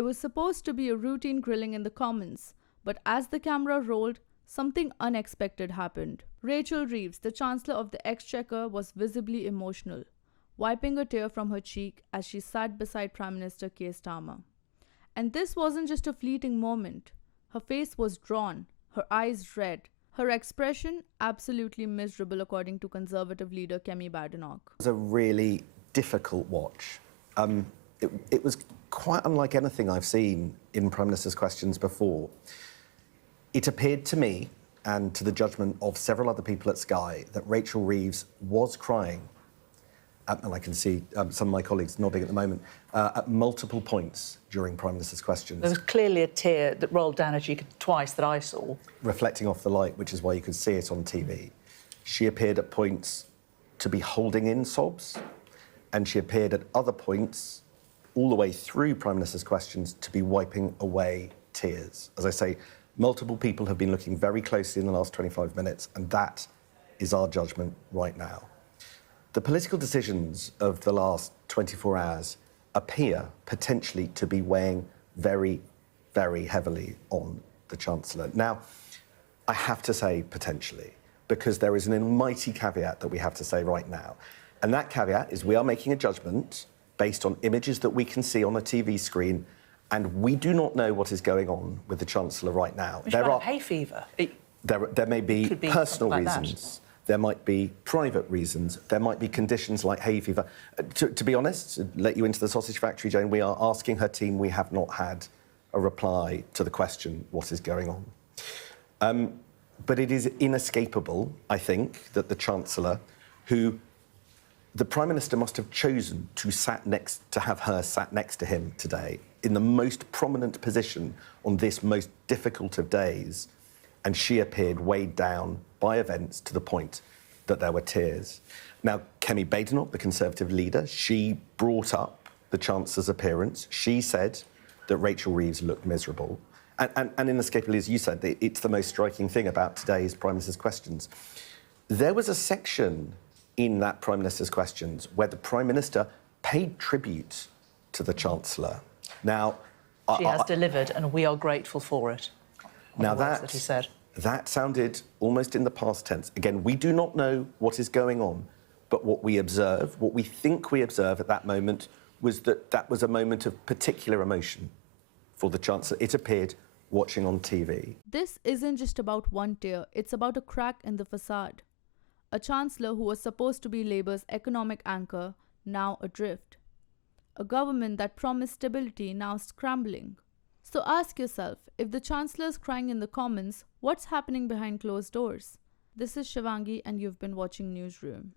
It was supposed to be a routine grilling in the Commons, but as the camera rolled, something unexpected happened. Rachel Reeves, the Chancellor of the Exchequer, was visibly emotional, wiping a tear from her cheek as she sat beside Prime Minister Keir Starmer. And this wasn't just a fleeting moment. Her face was drawn, her eyes red, her expression absolutely miserable, according to Conservative leader Kemi Badenoch. It was a really difficult watch. It was quite unlike anything I've seen in Prime Minister's questions before. It appeared to me, and to the judgment of several other people at Sky, that Rachel Reeves was crying, and I can see some of my colleagues nodding at the moment, at multiple points during Prime Minister's questions. There was clearly a tear that rolled down her cheek twice that I saw. Reflecting off the light, which is why you could see it on TV. She appeared at points to be holding in sobs, and she appeared at other points, all the way through Prime Minister's questions, to be wiping away tears. As I say, multiple people have been looking very closely in the last 25 minutes, and that is our judgment right now. The political decisions of the last 24 hours appear potentially to be weighing very, very heavily on the Chancellor. Now, I have to say potentially, because there is an almighty caveat that we have to say right now. And that caveat is we are making a judgment based on images that we can see on a TV screen, and we do not know what is going on with the Chancellor right now. There are hay fever. There may be personal like reasons. There might be private reasons. There might be conditions like hay fever. To be honest, to let you into the sausage factory, Jane, we are asking her team. We have not had a reply to the question, what is going on? But it is inescapable, I think, that the Chancellor, who the Prime Minister must have chosen to have her sat next to him today, in the most prominent position on this most difficult of days, and she appeared weighed down by events to the point that there were tears. Now, Kemi Badenoch, the Conservative leader, she brought up the Chancellor's appearance. She said that Rachel Reeves looked miserable. And inescapably, as you said, it's the most striking thing about today's Prime Minister's questions. There was a section in that Prime Minister's questions where the Prime Minister paid tribute to the Chancellor. Now, she has delivered, and we are grateful for it. Now that he said. That sounded almost in the past tense. Again, we do not know what is going on, but what we observe, what we think we observe at that moment, was that that was a moment of particular emotion for the Chancellor. It appeared watching on TV. This isn't just about one tear, it's about a crack in the facade. A Chancellor who was supposed to be Labour's economic anchor, now adrift. A government that promised stability, now scrambling. So ask yourself, if the Chancellor is crying in the Commons, what's happening behind closed doors? This is Shivangi, and you've been watching Newsroom.